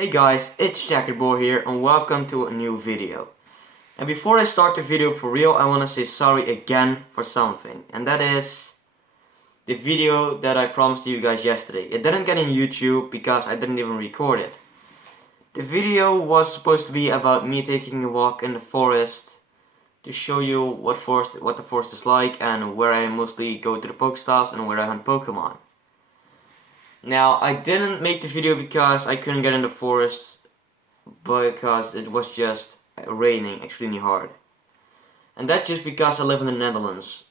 Hey guys, it's Jackerboy here and welcome to a new video. And before I start the video for real, I want to say sorry again for something. And that is the video that I promised you guys yesterday. It didn't get in YouTube because I didn't even record it. The video was supposed to be about me taking a walk in the forest to show you what the forest is like and where I mostly go to the Pokestops and where I hunt Pokemon. Now, I didn't make the video because I couldn't get in the forest, because it was just raining extremely hard. And that's just because I live in the Netherlands.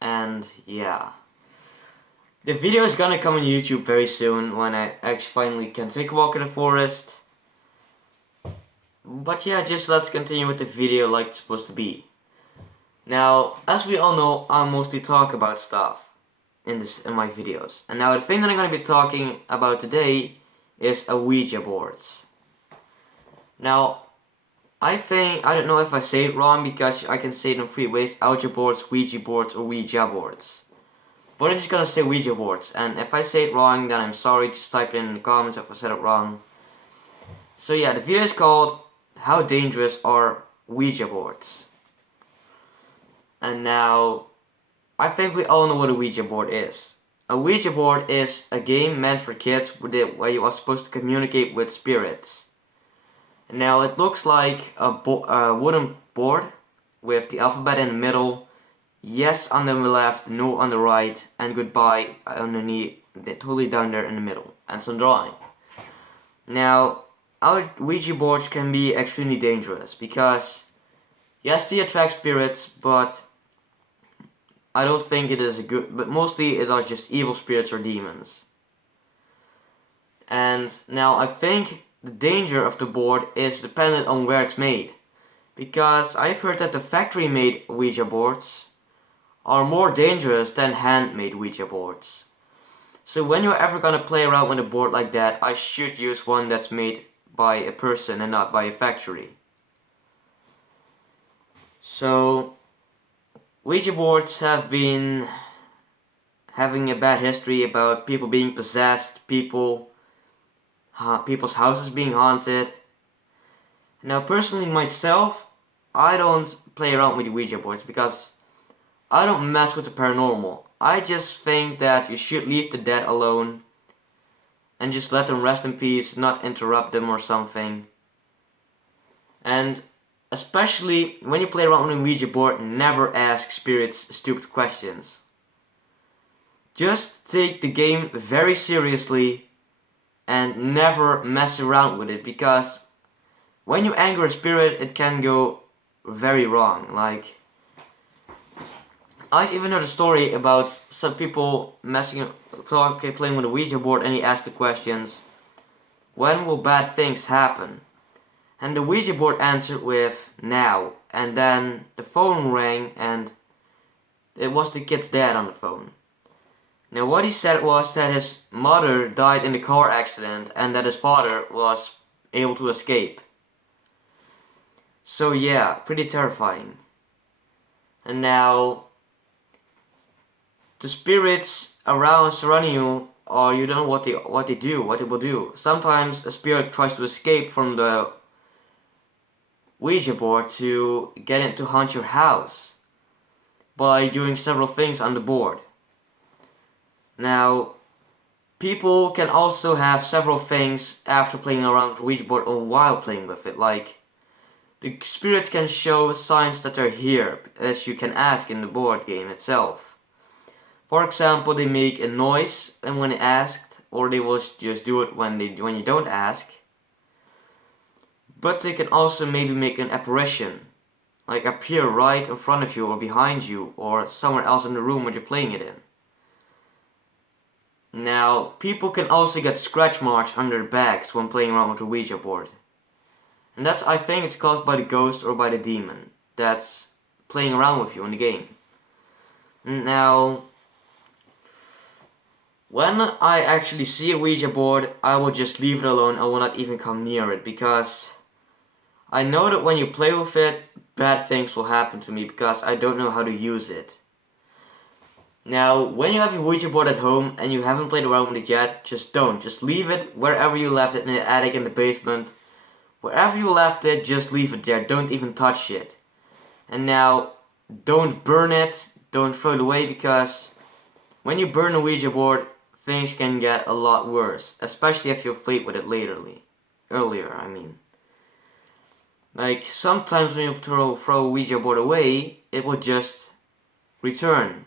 And yeah. The video is gonna come on YouTube very soon when I actually finally can take a walk in the forest. But yeah, just let's continue with the video like it's supposed to be. Now, as we all know, I mostly talk about stuff in my videos. And now the thing that I'm going to be talking about today is ouija boards. Now, I don't know if I say it wrong because I can say it in three ways: ouija boards, ouija boards, or ouija boards. But I'm just going to say ouija boards, and if I say it wrong then I'm sorry, just type it in the comments if I said it wrong. So yeah, the video is called How Dangerous Are Ouija Boards? And now, I think we all know what a Ouija board is. A Ouija board is a game meant for kids where you are supposed to communicate with spirits. Now it looks like a wooden board with the alphabet in the middle, yes on the left, no on the right, and goodbye underneath, totally down there in the middle, and some drawing. Now, our Ouija boards can be extremely dangerous because, yes, they attract spirits, but I don't think it is but mostly it are just evil spirits or demons. And now I think the danger of the board is dependent on where it's made. Because I've heard that the factory made Ouija boards are more dangerous than handmade Ouija boards. So when you're ever gonna play around with a board like that, I should use one that's made by a person and not by a factory. So Ouija boards have been having a bad history about people being possessed, people's houses being haunted. Now personally myself, I don't play around with Ouija boards because I don't mess with the paranormal. I just think that you should leave the dead alone and just let them rest in peace, not interrupt them or something. And especially when you play around with a Ouija board, never ask spirits stupid questions. Just take the game very seriously and never mess around with it, because when you anger a spirit it can go very wrong. Like, I've even heard a story about some people playing with a Ouija board, and he asked the questions, when will bad things happen? And the Ouija board answered with now, and then the phone rang and it was the kid's dad on the phone. Now what he said was that his mother died in a car accident and that his father was able to escape. So yeah, pretty terrifying. And now, the spirits surrounding you, or you don't know what they will do. Sometimes a spirit tries to escape from the Ouija board to get it to haunt your house by doing several things on the board. Now, people can also have several things after playing around with the Ouija board or while playing with it. Like, the spirits can show signs that they're here, as you can ask in the board game itself. For example, they make a noise and when asked, or they will just do it when you don't ask. But they can also maybe make an apparition, like appear right in front of you or behind you or somewhere else in the room when you're playing it in. Now, people can also get scratch marks on their backs when playing around with a Ouija board. And I think it's caused by the ghost or by the demon that's playing around with you in the game. Now, when I actually see a Ouija board, I will just leave it alone. I will not even come near it, because I know that when you play with it, bad things will happen to me because I don't know how to use it. Now, when you have your Ouija board at home and you haven't played around with it yet, just don't. Just leave it wherever you left it, in the attic, in the basement. Wherever you left it, just leave it there. Don't even touch it. And now, don't burn it. Don't throw it away, because when you burn a Ouija board, things can get a lot worse. Especially if you've played with it earlier, I mean. Like, sometimes when you throw a Ouija board away, it will just return.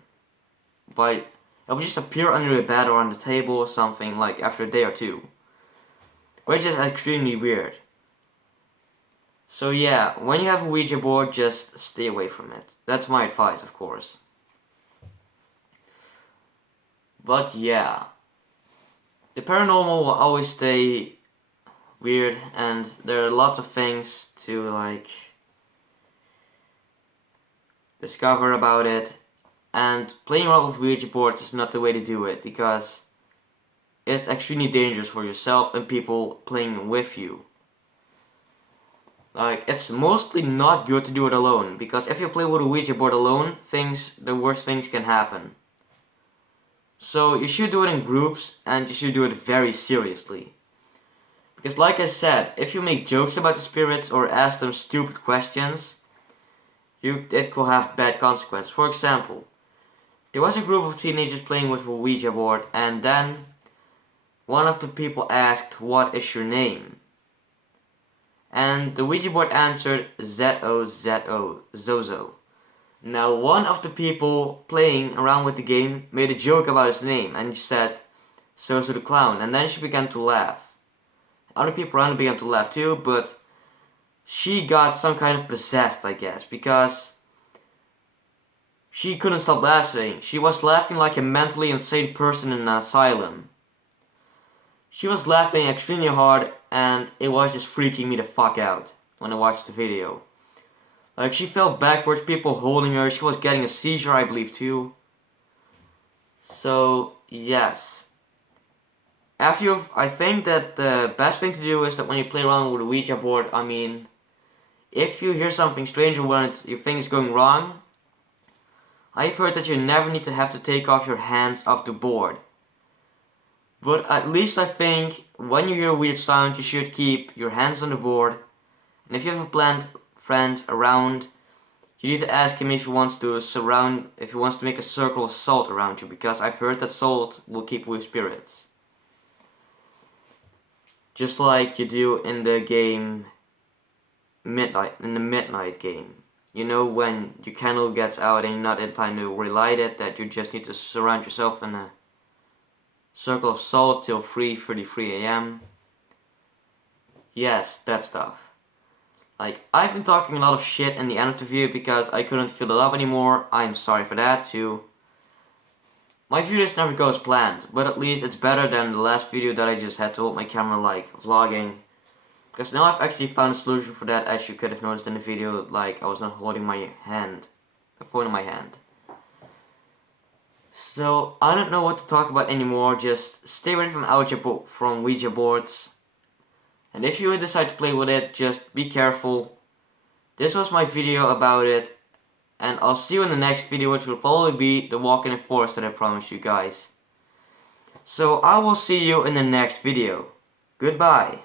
It will just appear under your bed or on the table or something, like after a day or two. Which is extremely weird. So yeah, when you have a Ouija board, just stay away from it. That's my advice, of course. But yeah, the paranormal will always stay weird, and there are lots of things to like discover about it. And playing around with Ouija boards is not the way to do it, because it's extremely dangerous for yourself and people playing with you. Like, it's mostly not good to do it alone, because if you play with a Ouija board alone, the worst things can happen. So you should do it in groups, and you should do it very seriously. Because like I said, if you make jokes about the spirits or ask them stupid questions, it could have bad consequences. For example, there was a group of teenagers playing with a Ouija board, and then one of the people asked, "What is your name?" And the Ouija board answered Z-O-Z-O, Zozo. Now, one of the people playing around with the game made a joke about his name, and she said, "Zozo the clown," and then she began to laugh. Other people around began to laugh too, but she got some kind of possessed, I guess, because she couldn't stop laughing. She was laughing like a mentally insane person in an asylum. She was laughing extremely hard, and it was just freaking me the fuck out when I watched the video. Like, she fell backwards, people holding her, she was getting a seizure, I believe, too. So, yes. I think that the best thing to do is that when you play around with a Ouija board, I mean, if you hear something strange or when you think is going wrong, I've heard that you never need to have to take off your hands off the board. But at least I think when you hear a weird sound, you should keep your hands on the board. And if you have a planned friend around, you need to ask him if he wants to make a circle of salt around you, because I've heard that salt will keep away spirits. Just like you do in the game in the midnight game. You know, when your candle gets out and you're not in time to relight it, that you just need to surround yourself in a circle of salt till 3:33 a.m. Yes, that stuff. Like, I've been talking a lot of shit in the end of the video because I couldn't fill it up anymore. I'm sorry for that too. My videos never go as planned, but at least it's better than the last video that I just had to hold my camera like vlogging. Because now I've actually found a solution for that, as you could have noticed in the video, like I was not holding my phone in my hand. So, I don't know what to talk about anymore, just stay away from Ouija boards. And if you decide to play with it, just be careful. This was my video about it, and I'll see you in the next video, which will probably be the walk in the forest that I promised you guys. So, I will see you in the next video. Goodbye.